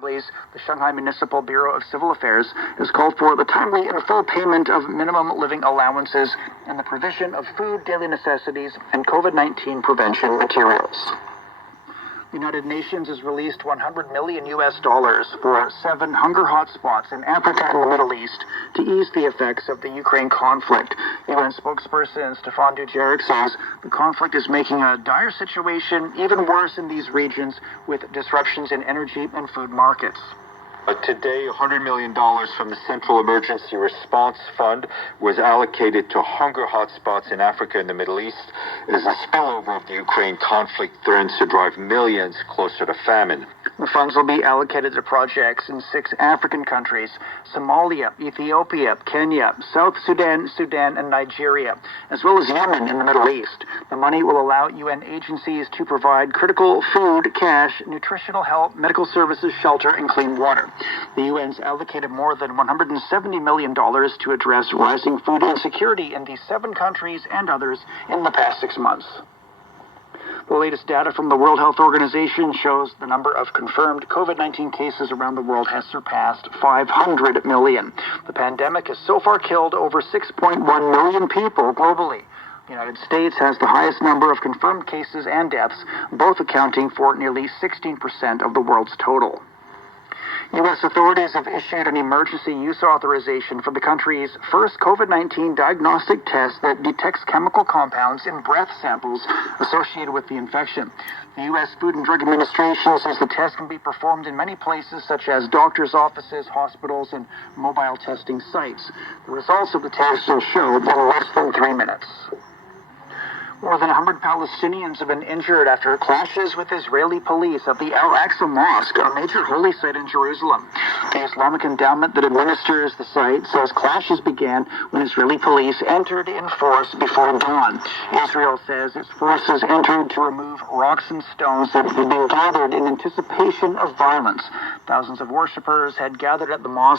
The Shanghai Municipal Bureau of Civil Affairs has called for the timely and full payment of minimum living allowances and the provision of food, daily necessities, and COVID-19 prevention materials. The United Nations has released $100 million for 7 hunger hotspots in Africa and the Middle East to ease the effects of the Ukraine conflict. UN spokesperson Stefan Dujarric says the conflict is making a dire situation even worse in these regions with disruptions in energy and food markets. Today, $100 million from the Central Emergency Response Fund was allocated to hunger hotspots in Africa and the Middle East as the spillover of the Ukraine conflict threatens to drive millions closer to famine. The funds will be allocated to projects in 6 African countries: Somalia, Ethiopia, Kenya, South Sudan, and Nigeria, as well as Yemen in the Middle East. The money will allow UN agencies to provide critical food, cash, nutritional help, medical services, shelter, and clean water. The UN's allocated more than $170 million to address rising food insecurity in these 7 countries and others in the past 6 months. The latest data from the World Health Organization shows the number of confirmed COVID-19 cases around the world has surpassed 500 million. The pandemic has so far killed over 6.1 million people globally. The United States has the highest number of confirmed cases and deaths, both accounting for nearly 16% of the world's total. U.S. authorities have issued an emergency use authorization for the country's first COVID-19 diagnostic test that detects chemical compounds in breath samples associated with the infection. The U.S. Food and Drug Administration says the test can be performed in many places, such as doctors' offices, hospitals, and mobile testing sites. The results of the test will show in less than 3 minutes. More than 100 Palestinians have been injured after clashes with Israeli police at the Al-Aqsa Mosque, a major holy site in Jerusalem. The Islamic endowment that administers the site says clashes began when Israeli police entered in force before dawn. Israel says its forces entered to remove rocks and stones that had been gathered in anticipation of violence. Thousands of worshippers had gathered at the mosque